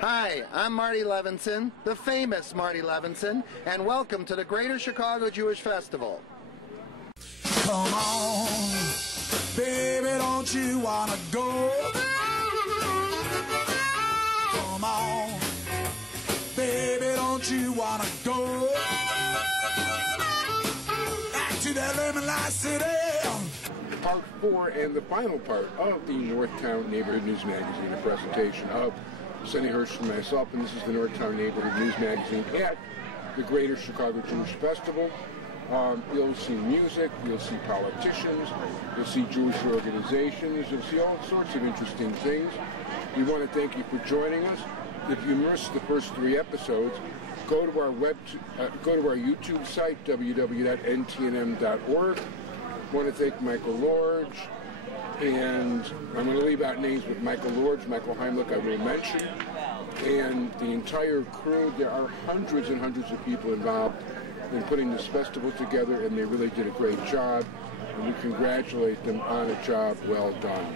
Hi, I'm Marty Levinson, the famous Marty Levinson, and welcome to the Greater Chicago Jewish Festival. Come on, baby, don't you wanna go? Come on, baby, don't you wanna go back to that lemon light city? Part 4 and the final part of the Northtown Neighborhood News Magazine, a presentation of Sonny Hirsch and myself, and this is the Northtown Neighborhood News Magazine at the Greater Chicago Jewish Festival. You'll see music, you'll see politicians, you'll see Jewish organizations, you'll see all sorts of interesting things. We want to thank you for joining us. If you missed the first 3 episodes, go to our YouTube site, www.ntnm.org. I want to thank Michael Lorge, and I'm going to leave out names with Michael Lorge, Michael Heimlich I will mention, and the entire crew. There are hundreds and hundreds of people involved in putting this festival together, and they really did a great job, and we congratulate them on a job well done.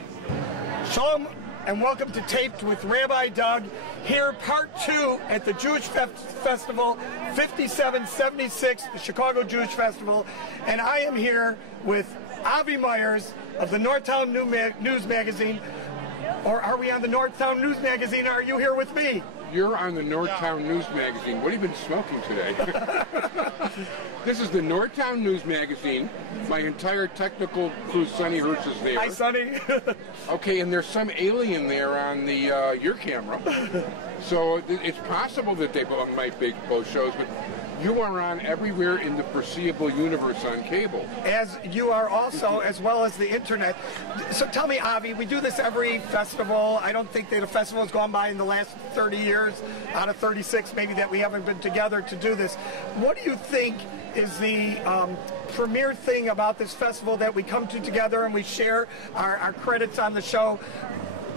Shalom and welcome to Taped with Rabbi Doug, here part 2 at the Jewish Festival 5776, the Chicago Jewish Festival, and I am here with Avi Myers of the Northtown News Magazine. Or are we on the Northtown News Magazine? Are you here with me? You're on the Northtown News Magazine. What have you been smoking today? This is the Northtown News Magazine. My entire technical crew, Sonny Hirsch, is there. Hi, Sonny. Okay, and there's some alien there on the your camera. So it's possible that they might make both shows, but you are on everywhere in the foreseeable universe on cable. As you are also, as well as the internet. So tell me, Avi, we do this every festival. I don't think that a festival has gone by in the last 30 years, out of 36 maybe, that we haven't been together to do this. What do you think is the premier thing about this festival that we come to together and we share our credits on the show?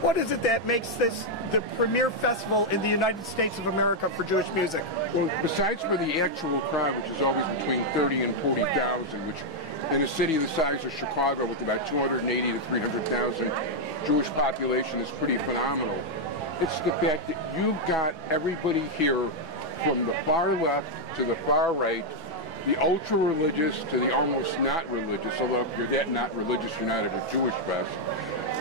What is it that makes this the premier festival in the United States of America for Jewish music? Well, besides for the actual crowd, which is always between 30 and 40,000, which in a city the size of Chicago with about 280 to 300,000 Jewish population is pretty phenomenal. It's the fact that you've got everybody here from the far left to the far right, the ultra-religious to the almost not religious, although if you're that not religious, you're not at a Jewish fest.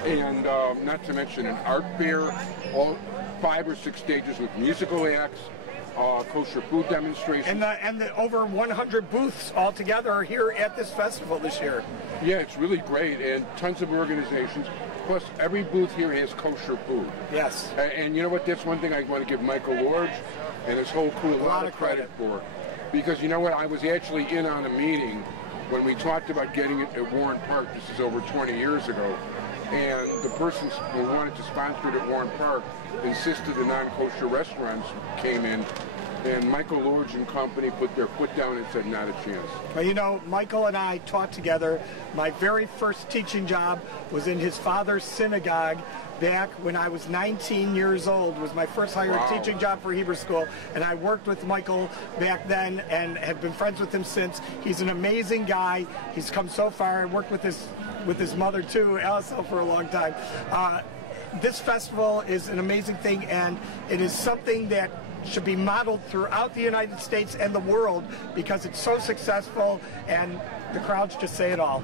And not to mention an art fair, all 5 or 6 stages with musical acts, kosher food demonstrations. And the over 100 booths altogether are here at this festival this year. Yeah, it's really great, and tons of organizations. Plus, every booth here has kosher food. Yes. And you know what? That's one thing I want to give Michael Lorge and his whole crew a lot of credit for. Because you know what? I was actually in on a meeting when we talked about getting it at Warren Park. This is over 20 years ago. And the person who wanted to sponsor it at Warren Park insisted the non-kosher restaurants came in, and Michael Lorge and company put their foot down and said, not a chance. Well, you know, Michael and I taught together. My very first teaching job was in his father's synagogue back when I was 19 years old. It was my first hired teaching job for Hebrew school, and I worked with Michael back then and have been friends with him since. He's an amazing guy. He's come so far. I worked with his mother too, also, for a long time. This festival is an amazing thing, and it is something that should be modeled throughout the United States and the world because it's so successful, and the crowds just say it all.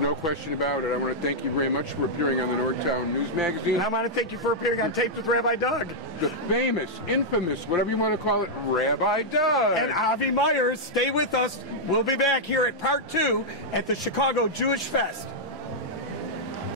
No question about it. I want to thank you very much for appearing on the Northtown News Magazine. And I want to thank you for appearing on Taped with Rabbi Doug. The famous, infamous, whatever you want to call it, Rabbi Doug. And Avi Myers. Stay with us. We'll be back here at part 2 at the Chicago Jewish Fest.